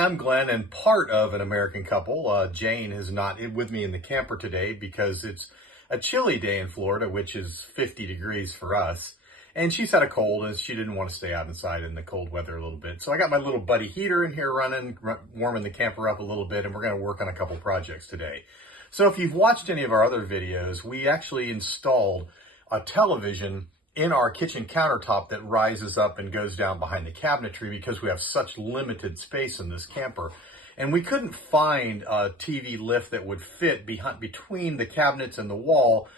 I'm Glenn, and part of an American couple. Jane is not with me in the camper today because it's a chilly day in Florida, which is 50 degrees for us. And she's had a cold and she didn't want to stay out inside in the cold weather a little bit. So I got my little buddy heater in here running, warming the camper up a little bit, and we're going to work on a couple projects today. So if you've watched any of our other videos, we actually installed a television in our kitchen countertop that rises up and goes down behind the cabinetry because we have such limited space in this camper. And we couldn't find a TV lift that would fit between the cabinets and the wall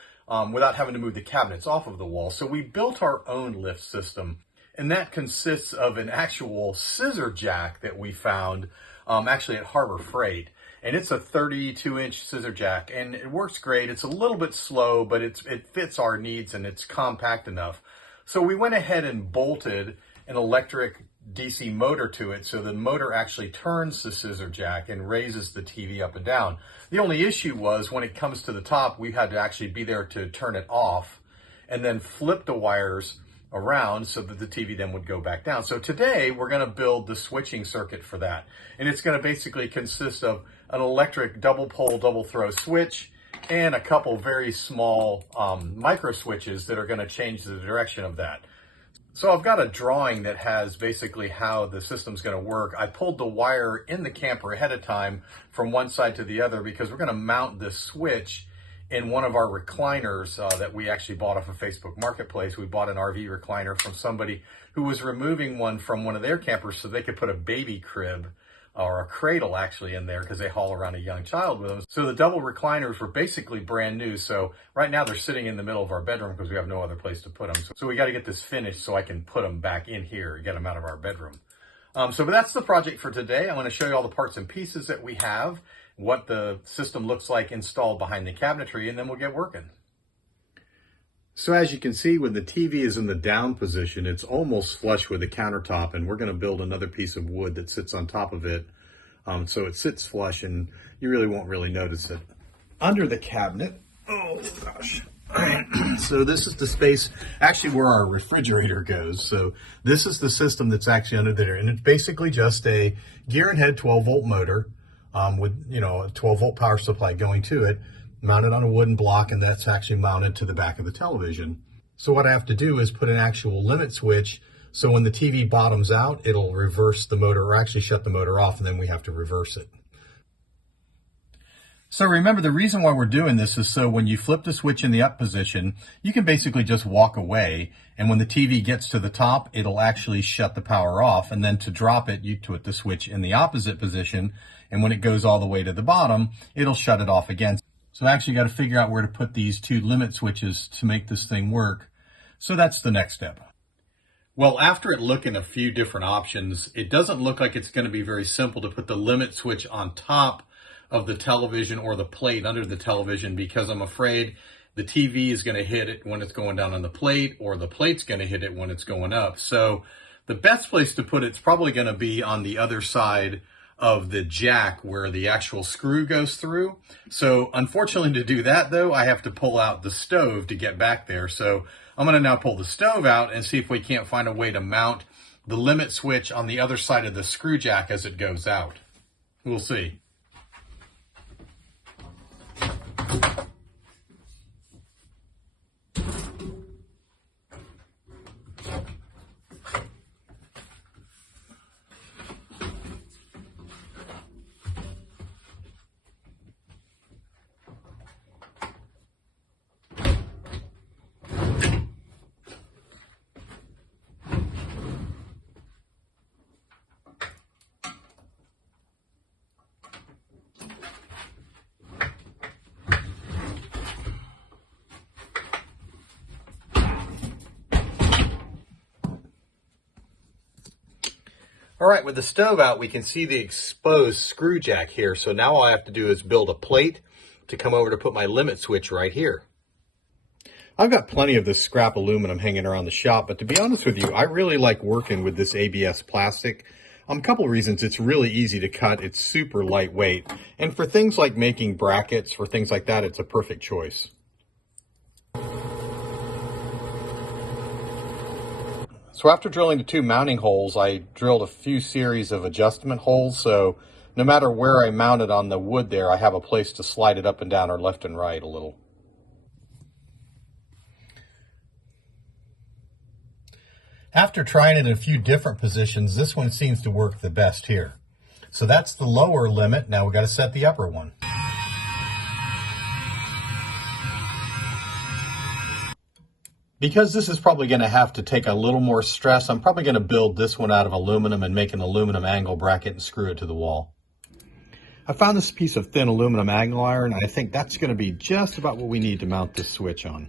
without having to move the cabinets off of the wall. So we built our own lift system, and that consists of an actual scissor jack that we found actually at Harbor Freight. And it's a 32-inch scissor jack, and it works great. It's a little bit slow, but it fits our needs, and it's compact enough. So we went ahead and bolted an electric DC motor to it, so the motor actually turns the scissor jack and raises the TV up and down. The only issue was when it comes to the top, we had to actually be there to turn it off and then flip the wires around so that the TV then would go back down. So today we're going to build the switching circuit for that. And it's going to basically consist of an electric double pole, double throw switch and a couple very small micro switches that are going to change the direction of that. So I've got a drawing that has basically how the system's going to work. I pulled the wire in the camper ahead of time from one side to the other because we're going to mount this switch in one of our recliners that we actually bought off of Facebook Marketplace. We bought an RV recliner from somebody who was removing one from one of their campers so they could put a baby crib or a cradle actually in there because they haul around a young child with them. So the double recliners were basically brand new. So right now they're sitting in the middle of our bedroom because we have no other place to put them. So we got to get this finished so I can put them back in here and get them out of our bedroom. But that's the project for today. I'm going to show you all the parts and pieces that we have, what the system looks like installed behind the cabinetry, and then we'll get working. So as you can see, when the TV is in the down position, it's almost flush with the countertop, and we're going to build another piece of wood that sits on top of it. So it sits flush and you really won't notice it. Under the cabinet, oh gosh. All right. So this is the space actually where our refrigerator goes. So this is the system that's actually under there, and it's basically just a gear and head 12-volt motor with, a 12-volt power supply going to it, mounted on a wooden block, and that's actually mounted to the back of the television. So what I have to do is put an actual limit switch, so when the TV bottoms out, it'll reverse the motor, or actually shut the motor off, and then we have to reverse it. So remember, the reason why we're doing this is so when you flip the switch in the up position, you can basically just walk away, and when the TV gets to the top, it'll actually shut the power off, and then to drop it, you put the switch in the opposite position, and when it goes all the way to the bottom, it'll shut it off again. So I actually got to figure out where to put these two limit switches to make this thing work. So that's the next step. Well, after looking at a few different options, it doesn't look like it's going to be very simple to put the limit switch on top of the television or the plate under the television, because I'm afraid the TV is going to hit it when it's going down on the plate, or the plate's going to hit it when it's going up. So the best place to put it's probably going to be on the other side of the jack where the actual screw goes through. So unfortunately, to do that though, I have to pull out the stove to get back there. So I'm going to now pull the stove out and see if we can't find a way to mount the limit switch on the other side of the screw jack as it goes out. We'll see. All right, with the stove out, we can see the exposed screw jack here. So now all I have to do is build a plate to come over to put my limit switch right here. I've got plenty of this scrap aluminum hanging around the shop, but to be honest with you, I really like working with this ABS plastic. A couple of reasons. It's really easy to cut. It's super lightweight. And for things like making brackets, for things like that, it's a perfect choice. So after drilling the 2 mounting holes, I drilled a few series of adjustment holes, so no matter where I mount it on the wood there, I have a place to slide it up and down or left and right a little. After trying it in a few different positions, this one seems to work the best here. So that's the lower limit. Now we've got to set the upper one. Because this is probably going to have to take a little more stress, I'm probably going to build this one out of aluminum and make an aluminum angle bracket and screw it to the wall. I found this piece of thin aluminum angle iron, and I think that's going to be just about what we need to mount this switch on.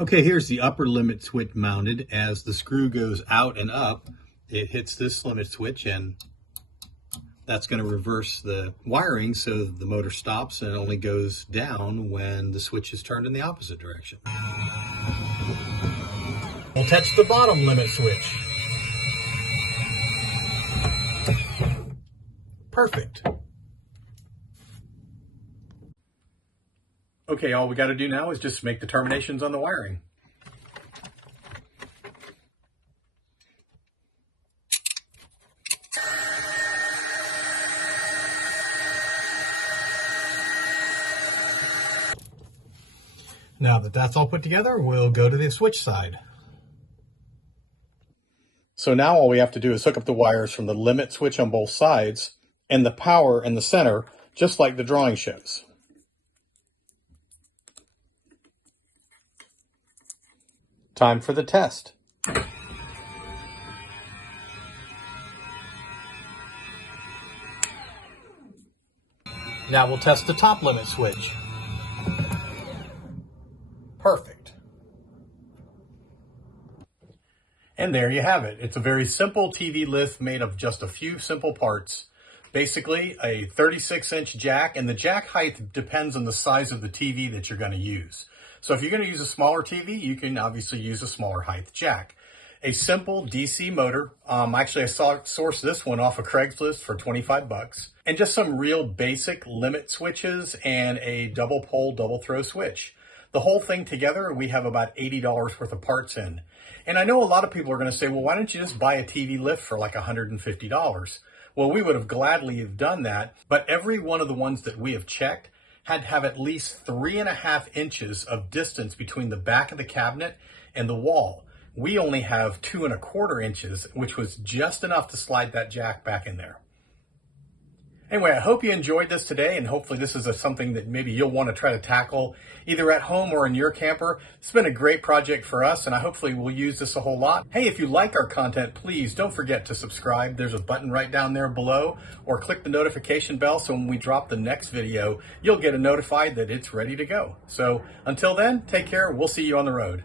Okay, here's the upper limit switch mounted. As the screw goes out and up, it hits this limit switch, and that's going to reverse the wiring so the motor stops and it only goes down when the switch is turned in the opposite direction. We'll touch the bottom limit switch. Perfect. Okay, all we got to do now is just make the terminations on the wiring. Now that that's all put together, we'll go to the switch side. So now all we have to do is hook up the wires from the limit switch on both sides and the power in the center, just like the drawing shows. Time for the test. Now we'll test the top limit switch. Perfect. And there you have it. It's a very simple TV lift made of just a few simple parts. Basically, a 36-inch jack, and the jack height depends on the size of the TV that you're going to use. So if you're going to use a smaller TV, you can obviously use a smaller height jack. A simple DC motor. Actually, I sourced this one off of Craigslist for 25 bucks. And just some real basic limit switches and a double pole, double throw switch. The whole thing together, we have about $80 worth of parts in. And I know a lot of people are going to say, well, why don't you just buy a TV lift for like $150? Well, we would have gladly have done that, but every one of the ones that we have checked had to have at least 3.5 inches of distance between the back of the cabinet and the wall. We only have 2.25 inches, which was just enough to slide that jack back in there. Anyway, I hope you enjoyed this today, and hopefully this is something that maybe you'll want to try to tackle either at home or in your camper. It's been a great project for us, and hopefully we'll use this a whole lot. Hey, if you like our content, please don't forget to subscribe. There's a button right down there below, or click the notification bell so when we drop the next video, you'll get notified that it's ready to go. So until then, take care. We'll see you on the road.